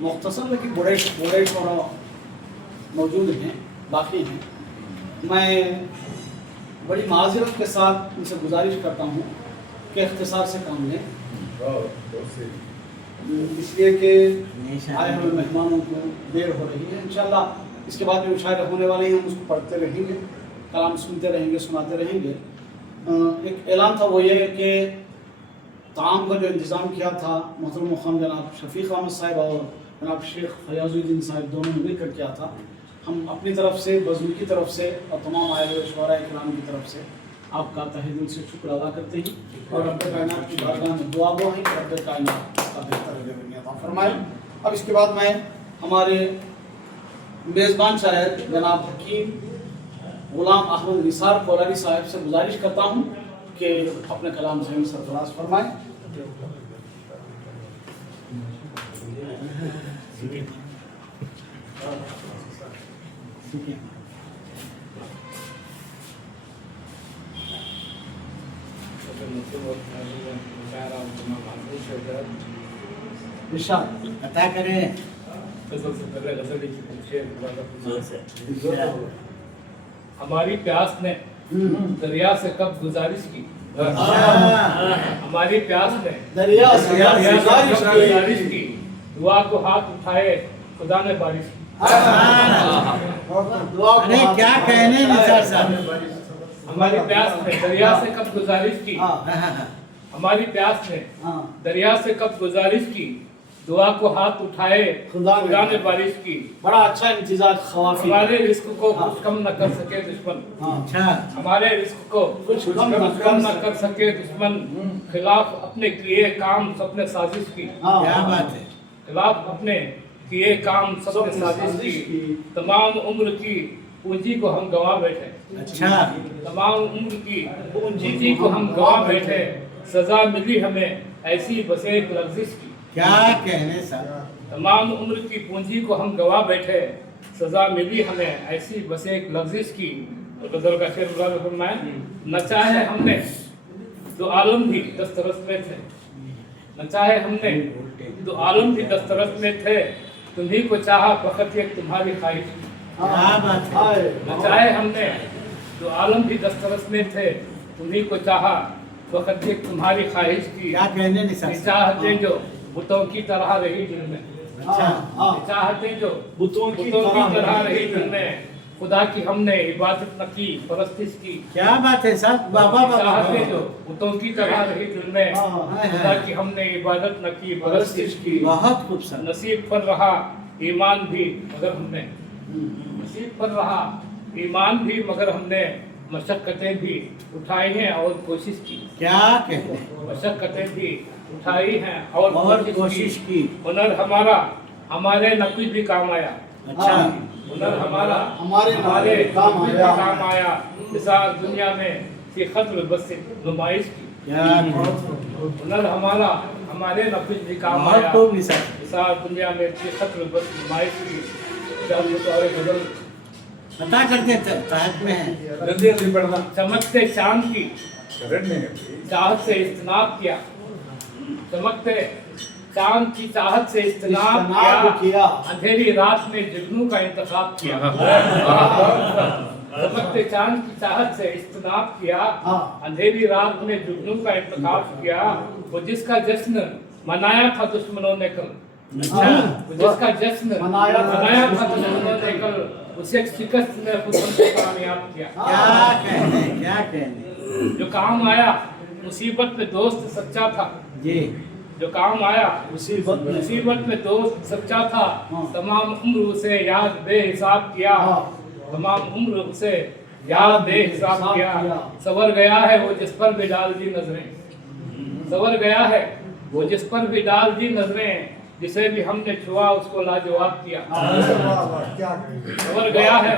मुख्तसर लेकिन बड़े बड़े थोड़ा मौजूद हैं, बाकी हैं। मैं बड़ी माज़रत के साथ उनसे गुजारिश करता हूँ कि इख्तिसार से काम लें, इसलिए कि आए हुए मेहमानों को देर हो रही है। इंशाअल्लाह इसके बाद जो मुशायरे होने वाले हैं हम उसको पढ़ते रहेंगे, कलाम सुनते रहेंगे, सुनाते रहेंगे। एक ऐलान था, वो ये कि ताम का जो इंतज़ाम किया था मोहतरम ख़ान जनाब शफ़ीक़ अहमद साहब और जनाब शेख फयाज़ुद्दीन साहब दोनों ने मिलकर किया था। हम अपनी तरफ से, बज़म की तरफ से और तमाम आए हुए शुअराए किराम की तरफ से आपका तहे दिल से शुक्र अदा करते हैं और रब्बे कायनात की बारगाह में दुआ गो है कि रब्बे कायनात का बेहतर ज़िंदगी अता फरमाए। अब इसके बाद मैं हमारे मेज़बान शायर जनाब हकीम ग़ुलाम अहमद निसार कोलारी साहब से गुजारिश करता हूँ कि अपने कलाम से सरफराज फरमाएँ। पता करें हमारी प्यास ने दरिया से कब गुजारिश की, हमारी प्यास ने दरिया से गुजारिश की, दुआ को हाथ उठाए खुदा ने बारिश की। अरे क्या कहने निसार साहब, हमारी प्यास ने दरिया से कब गुजारिश की, हमारी प्यास ने दरिया से कब गुजारिश की, दुआ को हाथ उठाए खुदा ने बारिश की। बड़ा अच्छा इंतजार खवाफी। हमारे रिस्क को कुछ कम न कर सके दुश्मन, अच्छा हमारे रिस्क को कुछ कम न कर सके दुश्मन, खिलाफ अपने किए काम सबने साजिश की। क्या बात है, खिलाफ अपने किए काम सबने साजिश की। तमाम उम्र की पूंजी को हम गंवा बैठे, अच्छा तमाम उम्र की पूंजी को हम गंवा बैठे, सजा मिली हमें ऐसी बस एक लफ्ज़िश की। क्या कहने साहब, तमाम उम्र की पूंजी को हम गवा बैठे, सजा मिली हमें ऐसी बस एक लफ्ज़िश की। तो गजल का शेर मुराद फरमाए, न चाहे हमने तो आलम भी दस्तरस में थे, न चाहे हमने तो आलम भी दस्तरस में थे, तुम्ही को चाहा फकत एक तुम्हारी ख्वाहिश। क्या बात है, न चाहे हमने तो आलम भी दस्तरस में थे, तुम्ही को चाहा फकत एक तुम्हारी ख्वाहिश की। क्या कहने निसार साहब, चाहतें जो बुतों की तरह रही दिल में, अच्छा चाहतें जो बुतों की तरह रही दिल में, खुदा की हमने इबादत न की परस्तिश की। क्या बात है साहब, बाबा चाहतें जो बुतों की तरह रही दिल में, खुदा की हमने इबादत न की परस्तिश की। बहुत खूबसूरत, नसीब पर रहा ईमान भी मगर हमने, नसीब पर रहा ईमान भी मगर हमने, मशक्क़तें भी उठाई हैं और कोशिश की। क्या कहने, मशक्क़तें भी उठाई हैं और कोशिश की। हुनर हमारा हमारे न कुछ भी काम आया, अच्छा हुनर हमारा हमारे काम आया, इस दुनिया में कि खत्ल बस नुमाइश की। क्या हुनर हमारा हमारे न कुछ भी काम बहुत आया, खूब निसार, इस दुनिया में कि खत्ल बस नुमाइश की। जब ये तो गजल पता करते तहत में है, चमकते चांद की चाहत से इज्तनाब किया, चमकते चांद की चाहत से इज्तनाब किया, अंधेरी रात में जुगनू का इंतखाब किया। चमकते चांद की चाहत से इज्तनाब किया, अंधेरी रात में जुगनू का इंतखाब किया। वो जिसका जश्न मनाया था दुश्मनों ने कल, वो जिसका जश्न मनाया था दुश्मनों ने कल, उसे शिकस्त ने खुद हमको कामयाब किया। क्या कहने, क्या कहने, जो काम आया मुसीबत में दोस्त सच्चा था जी, जो काम आया मुसीबत में दोस्त सच्चा था, तमाम उम्र उसे याद बेहिसाब किया, तमाम उम्र उसे याद बेहिसाब किया। सवर गया है वो जिस पर भी डाल दी नजरें, सवर गया है वो जिस पर भी डाल दी नजरें, जिसे भी हमने छुआ उसको लाजवाब किया। सवर गया है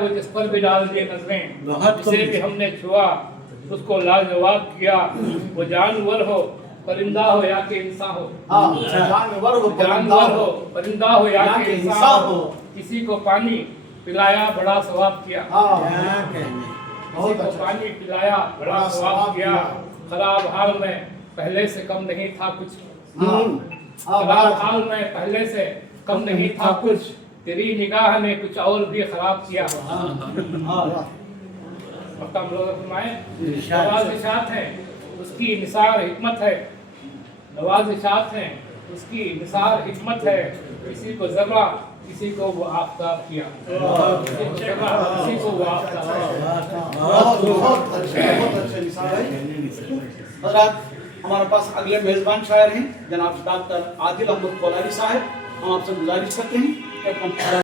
वो जिस पर भी डाल दी नजरें, जिसे भी हमने छुआ उसको लाजवाब किया। वो जानवर हो परिंदा हो या कि इंसान हो, जानवर हो परिंदा हो या कि इंसान हो, किसी को पानी पिलाया बड़ा सवाब किया, क्या कहने, किसी को पानी पिलाया बड़ा सवाब किया। खराब हाल में पहले से कम नहीं था कुछ, खराब हाल में पहले से कम नहीं था कुछ, तेरी निगाह ने कुछ और भी खराब किया। मक्का मुलोज़ फरमाए, नवाज़िशात हैं उसकी निसार हिकमत है, नवाज़िशात हैं उसकी निसार हिकमत है। किसी को ज़र्रा किसी को वो आफ्ताब किया, किसी को वो आफ्ताब। बहुत अच्छे निसार है। हज़रात, हमारे पास अगले मेज़बान शायर हैं जनाब डॉक्टर आदिल अहमद कोलारी साहब। हम आपसे गुजारिश करते हैं कि